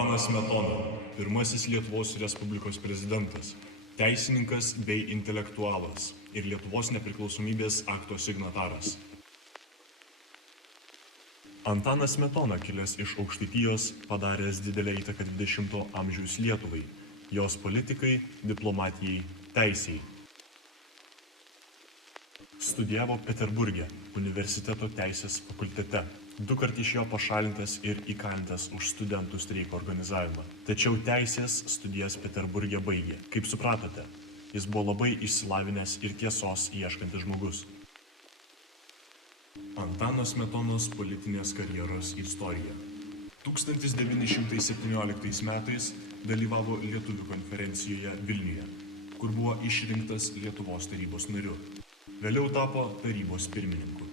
Antanas Smetona, pirmasis Lietuvos Respublikos prezidentas, teisininkas bei intelektualas ir Lietuvos nepriklausomybės akto signataras. Antanas Smetona, kilęs iš Aukštaitijos, padaręs didelę įtaką 20-ojo amžiaus Lietuvai, jos politikai, diplomatijai, teisei. Studijavo Peterburge, universiteto teisės fakultete. Dukart iš jo pašalintas ir įkalintas už studentų streiko organizavimą. Tačiau teisės studijas Peterburge baigė. Kaip supratote, jis buvo labai išsilavinęs ir tiesos ieškantis žmogus. Antano Smetonos politinės karjeros istorija. 1917 metais dalyvavo Lietuvių konferencijoje Vilniuje, kur buvo išrinktas Lietuvos tarybos nariu. Vėliau tapo tarybos pirmininku.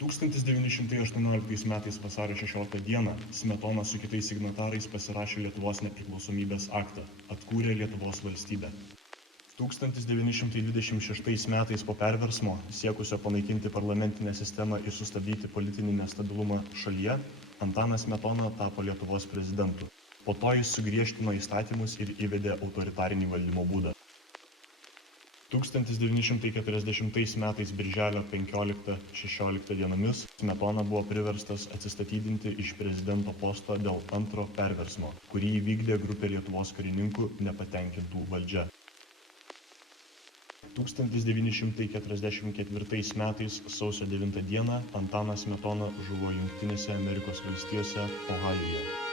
1918 metais vasario 16 dieną Smetona su kitais signatarais pasirašė Lietuvos nepriklausomybės aktą, atkūrė Lietuvos valstybę. 1926 metais po perversmo, siekusio panaikinti parlamentinę sistemą ir sustabdyti politinį nestabilumą šalyje, Antanas Smetona tapo Lietuvos prezidentu. Po to jis sugriežtino įstatymus ir įvedė autoritarinį valdymo būdą. 1940 metais birželio 15-16 dienomis Smetona buvo priverstas atsistatydinti iš prezidento posto dėl antro perversmo, kurį įvykdė grupė Lietuvos karininkų nepatenkintų valdžia. 1944 metais sausio 9 dieną Antanas Smetona žuvo Jungtinėse Amerikos valstijose Ohajuje.